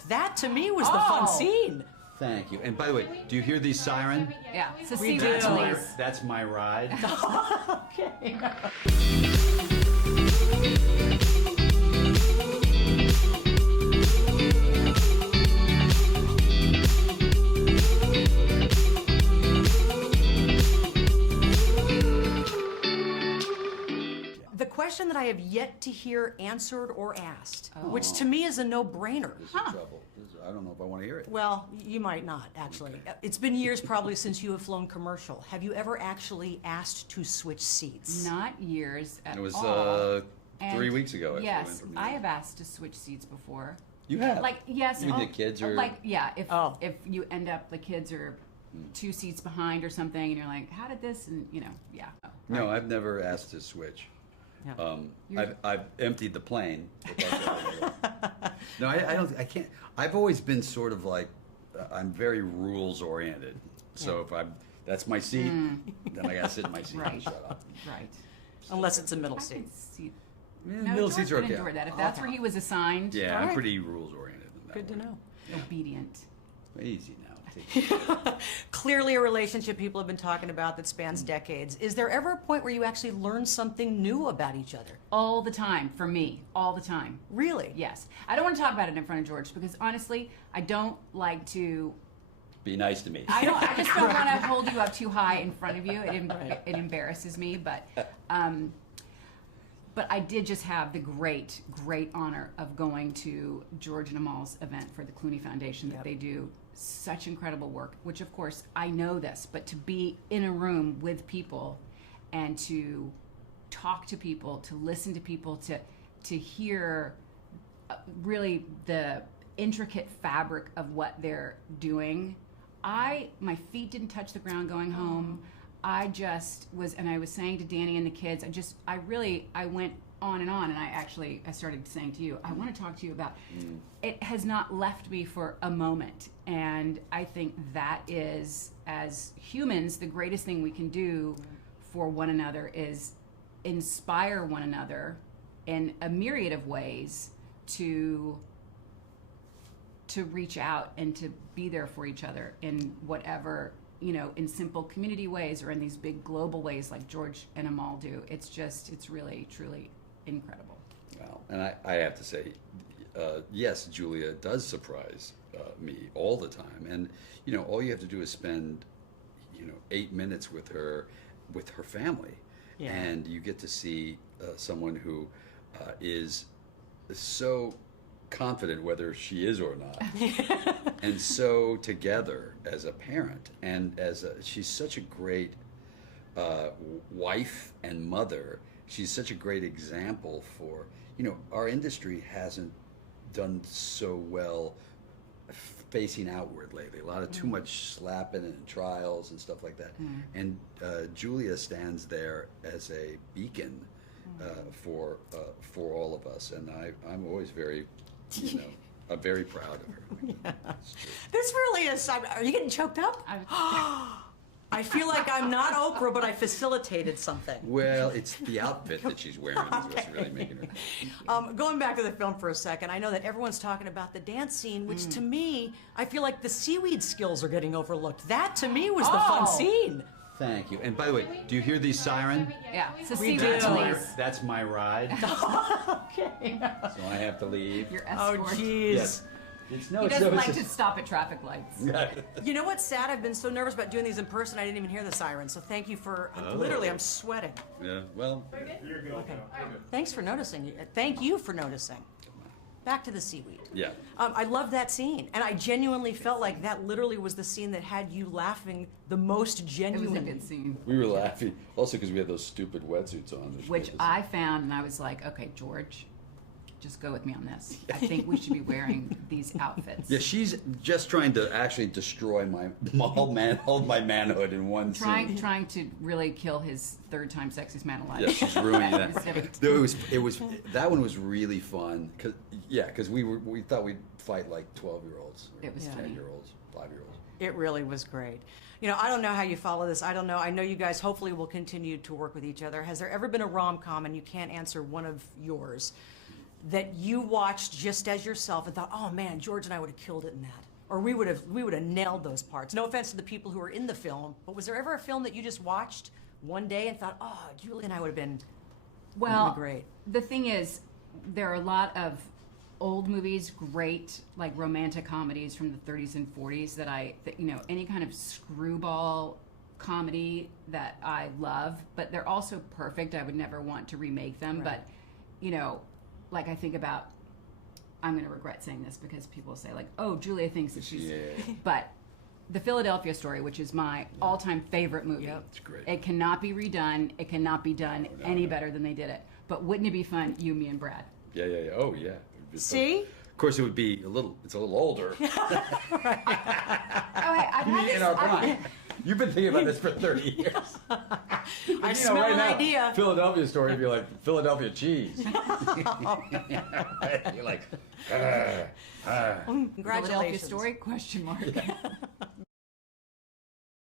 overlooked. That, to me, was the fun scene. Thank you. And by the way, do you hear the siren? Yeah, it's a We seaweed do. police. That's my ride. Okay. The question that I have yet to hear answered or asked, which to me is a no-brainer. This is trouble. I don't know if I want to hear it. Well, you might not, actually. Okay. It's been years probably since you have flown commercial. Have you ever actually asked to switch seats? Not years at It was all. 3 weeks ago. I Yes, flew in from I New have asked to switch seats before. You have? Like, yes. You mean the kids are... Like, yeah, if Oh. if you end up, the kids are 2 seats behind or something, and you're like, how did this, and you know, yeah. No, I've never asked to switch. Yeah. I've emptied the plane. No, I can't. I've always been sort of like, I'm very rules oriented. So if that's my seat, then I gotta sit in my seat and Right. shut up. Right. Unless it's a middle I seat. could see. Yeah, No, middle George seats are would okay. endure that. If that's where he was assigned, Yeah, All I'm right. pretty rules oriented. Good to know. obedient. Easy now. Take it. Clearly a relationship people have been talking about that spans decades. Is there ever a point where you actually learn something new about each other? All the time, for me, all the time. Really? Yes. I don't want to talk about it in front of George because honestly, I don't like to. Be nice to me. I just don't want to hold you up too high in front of you. It embarrasses me, but I did just have the great honor of going to George and Amal's event for the Clooney Foundation. That they do such incredible work, which of course I know this, but to be in a room with people and to talk to people, to listen to people, to hear really the intricate fabric of what they're doing. My feet didn't touch the ground going home. I just was, and I was saying to Danny and the kids, I went on, and I started saying to you, I want to talk to you about, it has not left me for a moment. And I think that is, as humans, the greatest thing we can do for one another is inspire one another in a myriad of ways to reach out and to be there for each other in whatever, in simple community ways or in these big global ways like George and Amal do. It's really, truly incredible. Well, and I have to say, yes, Julia does surprise me all the time. And, all you have to do is spend, 8 minutes with her family. Yeah. And you get to see someone who is so confident whether she is or not, and so together as a parent, and she's such a great wife and mother. She's such a great example for, our industry hasn't done so well facing outward lately. A lot of too much slapping and trials and stuff like that. And Julia stands there as a beacon for all of us, and I'm always very, I'm very proud of her. Yeah. This really is. Are you getting choked up? I feel like I'm not Oprah, but I facilitated something. Well, it's the outfit that she's wearing is what's really making her. Going back to the film for a second, I know that everyone's talking about the dance scene, which to me, I feel like the seaweed skills are getting overlooked. That, to me, was the fun scene. Thank you. And by the way, do you hear the siren? Yeah, it's a We seaweed do. police. That's my ride. Okay. So I have to leave. Your Oh, escort. jeez. Yes. He doesn't like to stop at traffic lights. You know what's sad? I've been so nervous about doing these in person, I didn't even hear the siren. So thank you for, literally, I'm sweating. Yeah, well, Okay. Thanks for noticing. Thank you for noticing. Back to the seaweed. yeah. I love that scene, and I genuinely felt like that literally was the scene that had you laughing the most It was genuine. a good scene. We were laughing also because we had those stupid wetsuits on. Which I found, and I was like, okay, George, just go with me on this. I think we should be wearing these outfits. Yeah, she's just trying to actually destroy all my manhood in one scene. Trying to really kill his third time sexiest man alive. Yeah, she's ruining that. Specific. No, it was that one was really fun because we thought we'd fight like 12-year-olds, It was funny. 10-year-olds, 5-year-olds. It really was great. I don't know how you follow this. I don't know. I know you guys hopefully will continue to work with each other. Has there ever been a rom-com, and you can't answer one of yours, that you watched just as yourself and thought, oh man, George and I would have killed it in that? Or we would have nailed those parts. No offense to the people who are in the film, but was there ever a film that you just watched one day and thought, oh, Julie and I would have been great? The thing is, there are a lot of old movies, great like romantic comedies from the 30s and 40s that any kind of screwball comedy that I love, but they're also perfect. I would never want to remake them, Right. but like I think about, I'm going to regret saying this because people say like, oh, Julia thinks that she's, but The Philadelphia Story, which is my all-time favorite movie. Yep. It's great. It cannot be redone. It cannot be done any better than they did it. But wouldn't it be fun, you, me, and Brad? Yeah. Oh, yeah. See? Of course, it would be it's a little older. I've had In our prime. You've been thinking about this for 30 years. I smell an idea. Philadelphia Story would be like Philadelphia cheese. You're like, Philadelphia Congratulations. Story? Question mark.